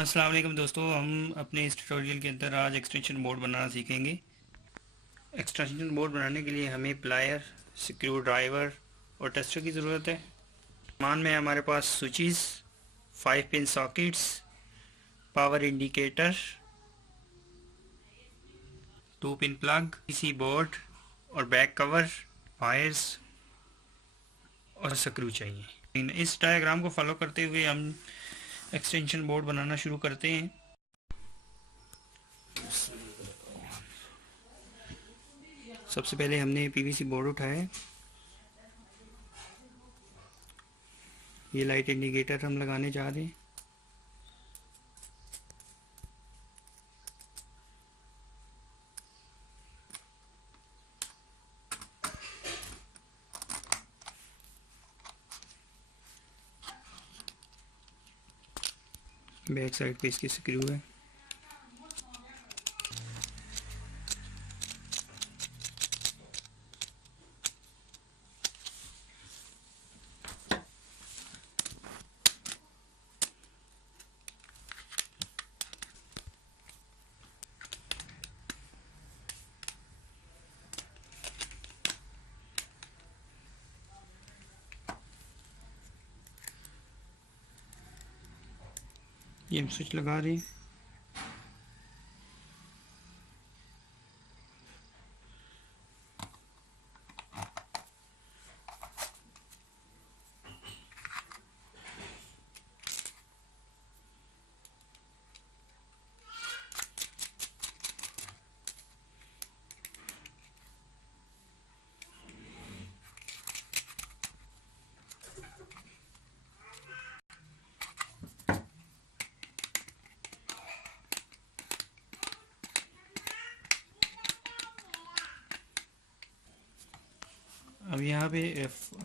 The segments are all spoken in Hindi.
अस्सलाम वालेकुम दोस्तों, हम अपने इस ट्यूटोरियल के अंदर आज एक्सटेंशन बोर्ड बनाना सीखेंगे। एक्सटेंशन बोर्ड बनाने के लिए हमें प्लायर, स्क्रू ड्राइवर और टेस्टर की ज़रूरत है। सामान में हमारे पास switches, 5 pin sockets, power indicator, 2 pin plug, PC board और बैक कवर, वायर्स और स्क्रू चाहिए। इस डायग्राम को फॉलो करते हुए हम एक्सटेंशन बोर्ड बनाना शुरू करते हैं। सबसे पहले हमने पीवीसी बोर्ड उठाया। ये लाइट इंडिकेटर हम लगाने जा रहे हैं। बैक साइड पे इसकी स्क्रू है। ये हम स्विच लगा रहे हैं। अब यहाँ पे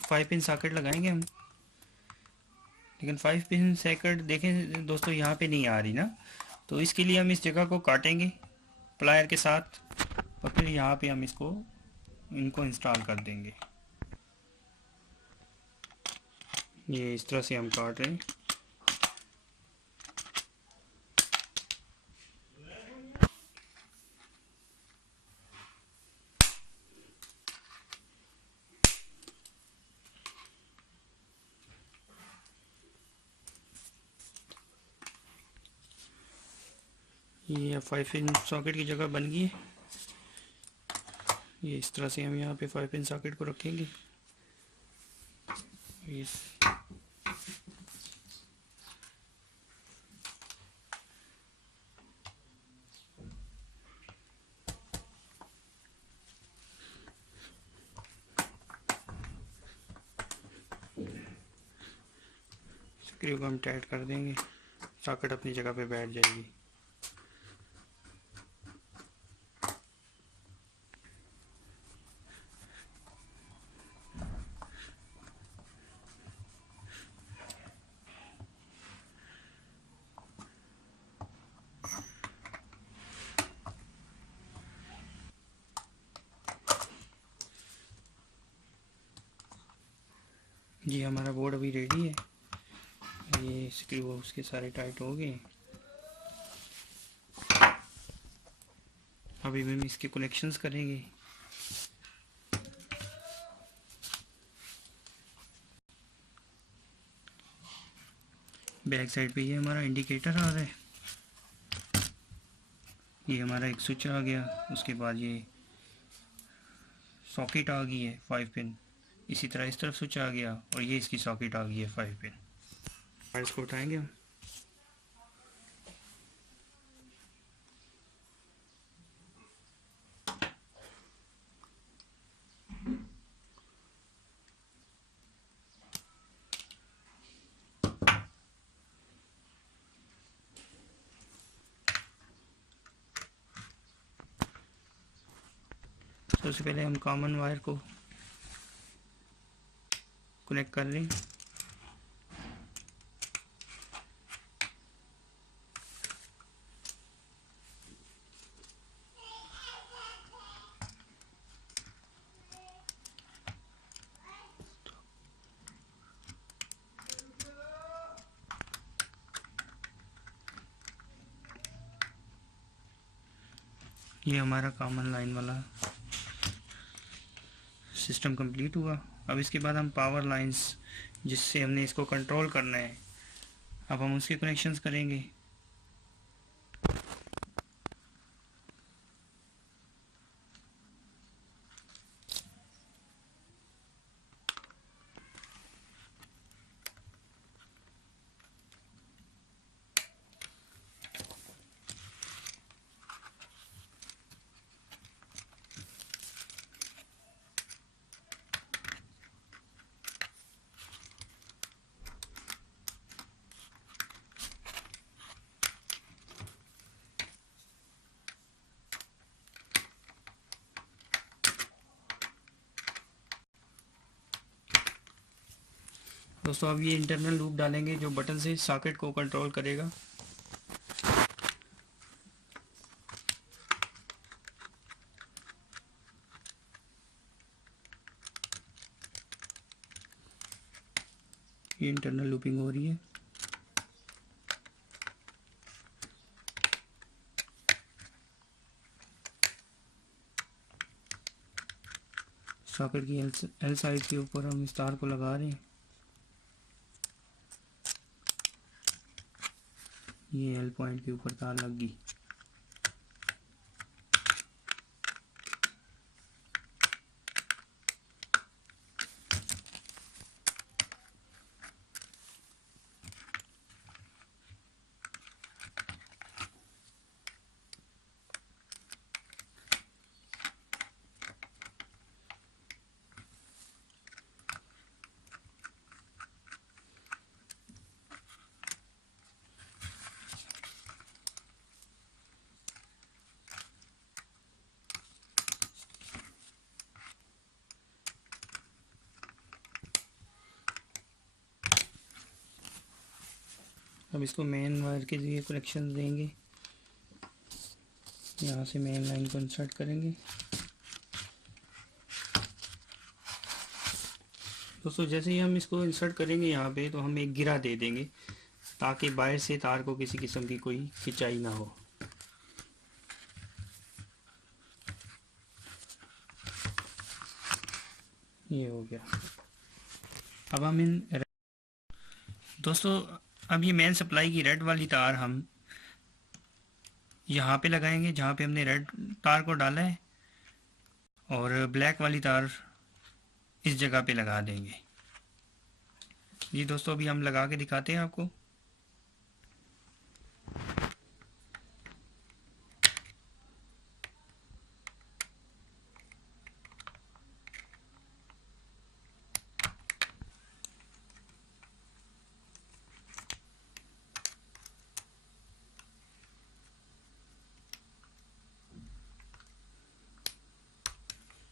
5 पिन सॉकेट लगाएंगे हम, लेकिन 5 पिन सॉकेट देखें दोस्तों यहाँ पे नहीं आ रही ना, तो इसके लिए हम इस जगह को काटेंगे प्लायर के साथ और फिर यहाँ पे हम इनको इंस्टॉल कर देंगे। ये इस तरह से हम काट रहे हैं। ये 5 पिन सॉकेट की जगह बन गई है। ये इस तरह से हम यहाँ पे 5 पिन सॉकेट को रखेंगे। ये स्क्रू को हम टाइट कर देंगे, सॉकेट अपनी जगह पे बैठ जाएगी। जी हमारा बोर्ड अभी रेडी है। ये स्क्रू उसके सारे टाइट हो गए। अभी हम इसके कनेक्शंस करेंगे। बैक साइड पे ये हमारा इंडिकेटर आ रहा है। ये हमारा एक स्विच आ गया, उसके बाद ये सॉकेट आ गई है 5 पिन। इसी तरह इस तरफ स्विच आ गया और ये इसकी सॉकेट आ गई है 5 पिन। वायर्स को उठाएंगे हम। सबसे पहले हम कॉमन वायर को कनेक्ट कर लें। ये हमारा कॉमन लाइन वाला सिस्टम कंप्लीट हुआ। अब इसके बाद हम पावर लाइंस जिससे हमने इसको कंट्रोल करना है, अब हम उसके कनेक्शंस करेंगे। दोस्तों अब ये इंटरनल लूप डालेंगे जो बटन से सॉकेट को कंट्रोल करेगा। ये इंटरनल लूपिंग हो रही है। सॉकेट की एल साइड के ऊपर हम इस तार को लगा रहे हैं। ये एल पॉइंट के ऊपर तार लग गई। अब इसको मेन वायर के लिए कनेक्शन देंगे। यहाँ से मेन लाइन को इंसर्ट करेंगे। दोस्तों जैसे ही हम इसको इंसर्ट करेंगे यहाँ पे, तो हम एक गिरा दे देंगे ताकि बाहर से तार को किसी किस्म की कोई खिंचाई ना हो। ये हो गया। अब हम दोस्तों अब ये मेन सप्लाई की रेड वाली तार हम यहाँ पे लगाएंगे जहाँ पे हमने रेड तार को डाला है, और ब्लैक वाली तार इस जगह पे लगा देंगे। ये दोस्तों अभी हम लगा के दिखाते हैं आपको।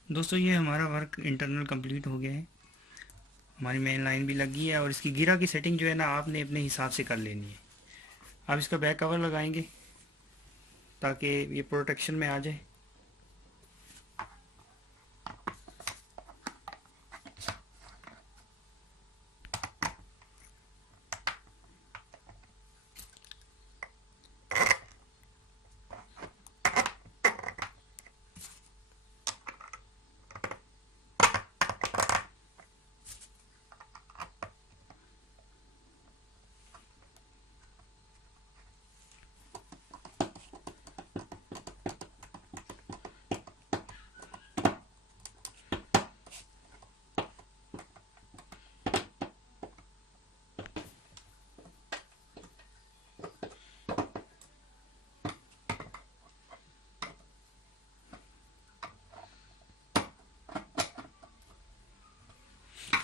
दोस्तों ये हमारा वर्क इंटरनल कंप्लीट हो गया है। हमारी मेन लाइन भी लगी है, और इसकी गिरा की सेटिंग जो है ना, आपने अपने हिसाब से कर लेनी है। अब इसका बैक कवर लगाएंगे ताकि ये प्रोटेक्शन में आ जाए।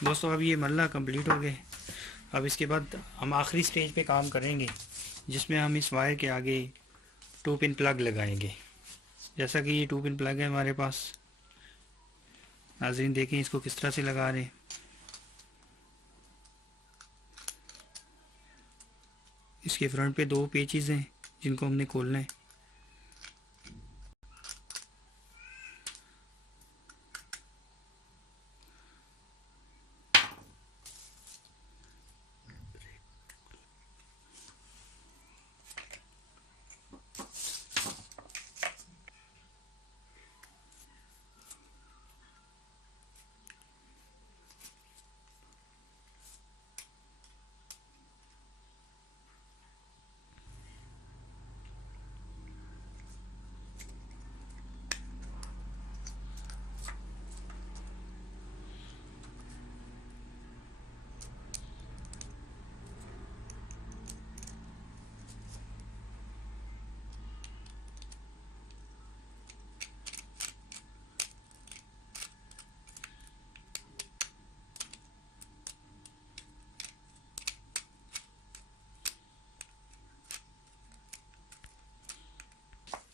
दोस्तों अब ये मल्ला कंप्लीट हो गए। अब इसके बाद हम आखिरी स्टेज पे काम करेंगे, जिसमें हम इस वायर के आगे 2 पिन प्लग लगाएंगे। जैसा कि ये 2 पिन प्लग है हमारे पास। नाज़रीन देखें इसको किस तरह से लगा रहे हैं। इसके फ्रंट पे 2 पेचेस हैं जिनको हमने खोलना है।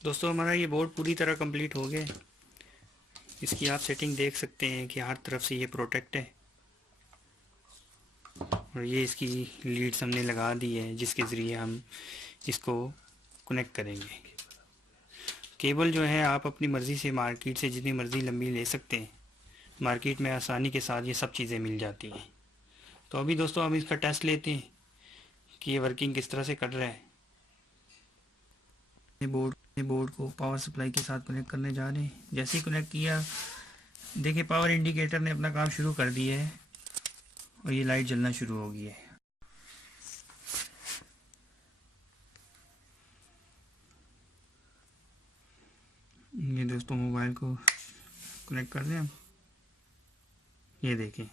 दोस्तों हमारा ये बोर्ड पूरी तरह कंप्लीट हो गया है। इसकी आप सेटिंग देख सकते हैं कि हर तरफ से ये प्रोटेक्ट है और ये इसकी लीड्स हमने लगा दी है जिसके ज़रिए हम इसको कनेक्ट करेंगे। केबल जो है आप अपनी मर्ज़ी से मार्केट से जितनी मर्ज़ी लंबी ले सकते हैं। मार्केट में आसानी के साथ ये सब चीज़ें मिल जाती हैं। तो अभी दोस्तों हम इसका टेस्ट लेते हैं कि ये वर्किंग किस तरह से कर रहा है। बोर्ड को पावर सप्लाई के साथ कनेक्ट करने जा रहे हैं। जैसे ही कनेक्ट किया देखिए पावर इंडिकेटर ने अपना काम शुरू कर दिया है और ये लाइट जलना शुरू हो गई है। ये दोस्तों मोबाइल को कनेक्ट कर दें हम। ये देखें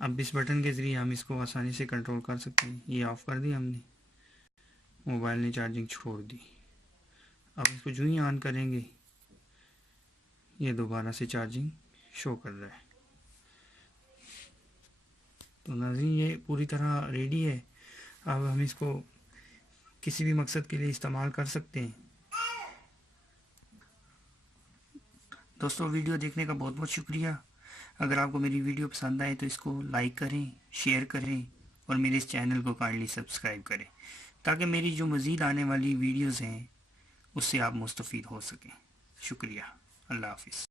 अब इस बटन के ज़रिए हम इसको आसानी से कंट्रोल कर सकते हैं। ये ऑफ़ कर दिया हमने, मोबाइल ने चार्जिंग छोड़ दी। अब इसको जो ही ऑन करेंगे ये दोबारा से चार्जिंग शो कर रहा है। तो नाज़रीन ये पूरी तरह रेडी है। अब हम इसको किसी भी मकसद के लिए इस्तेमाल कर सकते हैं। दोस्तों वीडियो देखने का बहुत बहुत शुक्रिया। अगर आपको मेरी वीडियो पसंद आए तो इसको लाइक करें, शेयर करें और मेरे इस चैनल को काइंडली सब्सक्राइब करें ताकि मेरी जो मज़ीद आने वाली वीडियोज़ हैं उससे आप मुस्तफ़ीद हो सकें। शुक्रिया। अल्लाह हाफ़िज़।